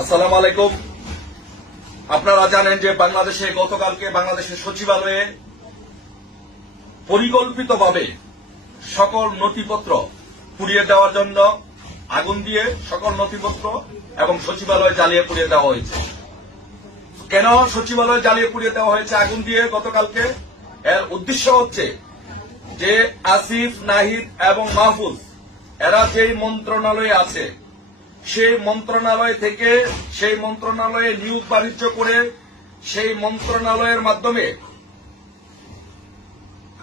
আসসালামু আলাইকুম। আপনারা জানেন যে বাংলাদেশে গতকালকে বাংলাদেশের সচিবালয়ে পরিকল্পিতভাবে সকল নথিপত্র পুড়িয়ে দেওয়ার জন্য আগুন দিয়ে সকল নথিপত্র এবং সচিবালয় জ্বালিয়ে পুড়িয়ে দেওয়া হয়েছে। কেন সচিবালয় জ্বালিয়ে পুড়িয়ে দেওয়া হয়েছে আগুন দিয়ে গতকালকে? এর উদ্দেশ্য হচ্ছে যে আসিফ, নাহিদ এবং মাহফুজ এরা যেই মন্ত্রণালয়ে আছে সেই মন্ত্রণালয় থেকে সেই মন্ত্রণালয়ে নিয়োগ বাণিজ্য করে সেই মন্ত্রণালয়ের মাধ্যমে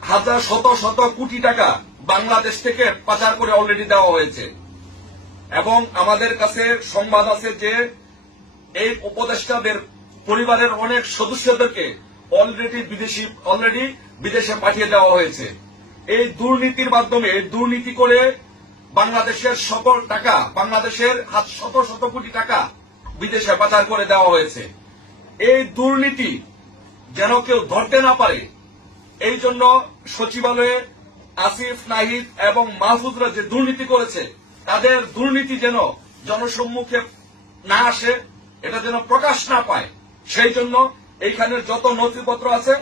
হাজার শত শত কোটি টাকা বাংলাদেশ থেকে পাচার করে অলরেডি দেওয়া হয়েছে। এবং আমাদের কাছে সংবাদ আছে যে এই উপদেষ্টাদের পরিবারের অনেক সদস্যদেরকে অলরেডি বিদেশে পাঠিয়ে দেওয়া হয়েছে। এই দুর্নীতির মাধ্যমে দুর্নীতি করে বাংলাদেশের সকল টাকা, বাংলাদেশের শত শত কোটি টাকা বিদেশে পাচার করে দেওয়া হয়েছে। এই দুর্নীতি যেন কেউ ধরতে না পারে, এই জন্য সচিবালয়ে আসিফ, নাহিদ এবং মাহফুজরা যে দুর্নীতি করেছে তাদের দুর্নীতি যেন জনসম্মুখে না আসে, এটা যেন প্রকাশ না পায়, সেই জন্য এইখানের যত নথিপত্র আছে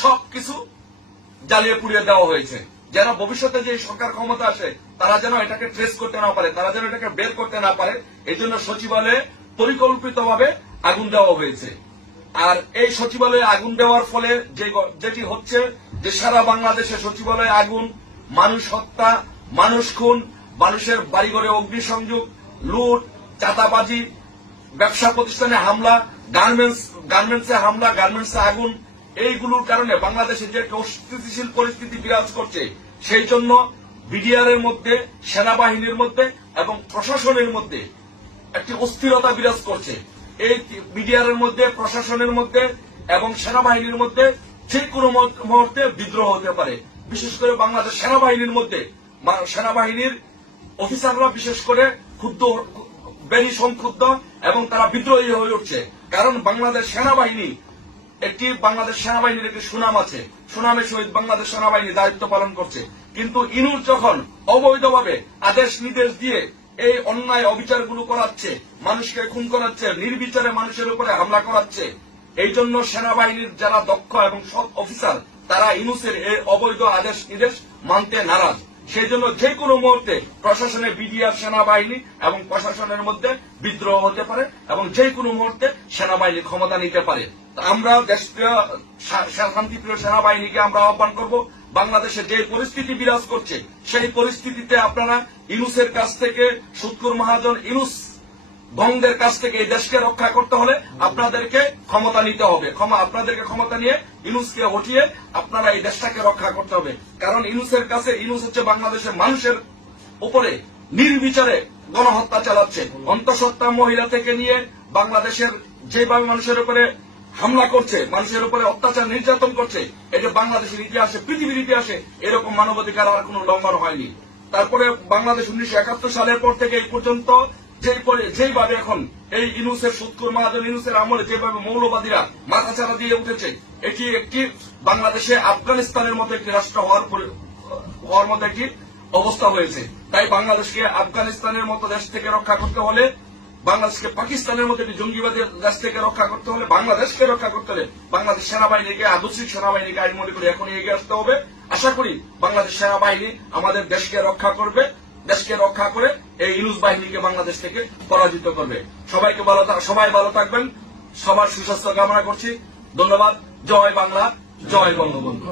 সবকিছু জ্বালিয়ে পুড়িয়ে দেওয়া হয়েছে, যেন ভবিষ্যতে যে সরকার ক্ষমতা আসে তারা যেন এটাকে ট্রেস করতে না পারে, তারা যেন এটাকে বের করতে না পারে। এই জন্য সচিবালয়ে পরিকল্পিতভাবে আগুন দেওয়া হয়েছে। আর এই সচিবালয়ে আগুন দেওয়ার ফলে যেটি হচ্ছে যে সারা বাংলাদেশে সচিবালয়ে আগুন, মানুষ হত্যা, মানুষ খুন, মানুষের বাড়িঘরে অগ্নিসংযোগ, লুট, চাঁদাবাজি, ব্যবসা প্রতিষ্ঠানে হামলা, গার্মেন্টসে হামলা, গার্মেন্টসে আগুন, এইগুলোর কারণে বাংলাদেশে যে একটা অস্থিতিশীল পরিস্থিতি বিরাজ করছে, সেই জন্য বিডিআর এর মধ্যে, সেনাবাহিনীর মধ্যে এবং প্রশাসনের মধ্যে একটি অস্থিরতা বিরাজ করছে। এই বিডিআর এর মধ্যে, প্রশাসনের মধ্যে এবং সেনাবাহিনীর মধ্যে যে কোনো মুহূর্তে বিদ্রোহ হতে পারে। বিশেষ করে বাংলাদেশ সেনাবাহিনীর মধ্যে সেনাবাহিনীর অফিসাররা বিশেষ করে বেশি সংক্ষুব্ধ এবং তারা বিদ্রোহী হয়ে উঠছে। কারণ বাংলাদেশ সেনাবাহিনীর একটি সুনাম আছে, সুনামের সহিত বাংলাদেশ সেনাবাহিনী দায়িত্ব পালন করছে। কিন্তু ইনুস যখন অবৈধভাবে আদেশ নির্দেশ দিয়ে এই অন্যায় অবিচারগুলো করাচ্ছে, মানুষকে খুন করাচ্ছে, নির্বিচারে মানুষের উপরে হামলা করাচ্ছে, এই জন্য সেনাবাহিনীর যারা দক্ষ এবং সৎ অফিসার তারা ইনুসের এই অবৈধ আদেশ নির্দেশ মানতে নারাজ। সেই জন্য যে কোনো মুহূর্তে প্রশাসনের বিডিআর, সেনাবাহিনী এবং প্রশাসনের মধ্যে বিদ্রোহ হতে পারে এবং যে কোনো মুহূর্তে সেনাবাহিনী ক্ষমতা নিতে পারে। আমরা দেশপ্রিয় শান্তিপ্রিয় সেনাবাহিনীকে আমরা আহ্বান করব, বাংলাদেশে যে পরিস্থিতি বিরাজ করছে সেই পরিস্থিতিতে আপনারা ইনুসের কাছ থেকে, সুৎখোর মহাজন ইনুস গংদের কাছ থেকে এই দেশকে রক্ষা করতে হলে আপনাদেরকে ক্ষমতা নিতে হবে। আপনাদেরকে ক্ষমতা নিয়ে ইনুসকে হটিয়ে আপনারা এই দেশটাকে রক্ষা করতে হবে। কারণ ইনুস হচ্ছে বাংলাদেশের মানুষের উপরে নির্বিচারে গণহত্যা চালাচ্ছে। অন্তঃসত্ত্বা মহিলা থেকে নিয়ে বাংলাদেশের যেভাবে মানুষের উপরে হামলা করছে, মানুষের উপরে অত্যাচার নির্যাতন করছে, এটা বাংলাদেশের ইতিহাসে, পৃথিবীর ইতিহাসে এরকম মানবাধিকার আর কোন লঙ্ঘন হয়নি। তারপরে বাংলাদেশ 1971 সালের পর থেকে এই পর্যন্ত যেইভাবে এখন এই ইনুসের, সুৎখোর মহাজন ইনুসের আমলে যেভাবে মৌলবাদীরা মাথাচাড়া দিয়ে উঠেছে, এটি একটি বাংলাদেশে আফগানিস্তানের মতো একটি রাষ্ট্র হওয়ার মতো একটি অবস্থা হয়েছে। তাই বাংলাদেশকে আফগানিস্তানের মতো দেশ থেকে রক্ষা করতে হলে, বাংলাদেশকে পাকিস্তানের মতো একটি জঙ্গিবাদের দেশ থেকে রক্ষা করতে হলে, বাংলাদেশকে রক্ষা করতে হলে বাংলাদেশ সেনাবাহিনীকে, আদর্শিক সেনাবাহিনীকে আমি মনে করি এখনই এগিয়ে আসতে হবে। আশা করি বাংলাদেশ সেনাবাহিনী আমাদের দেশকে রক্ষা করবে, দেশকে রক্ষা করে এই ইনুস বাহিনীকে বাংলাদেশ থেকে পরাজিত করবে। সবাই ভালো থাকবেন, সবার সুস্বাস্থ্য কামনা করছি। ধন্যবাদ। জয় বাংলা, জয় বঙ্গবন্ধু।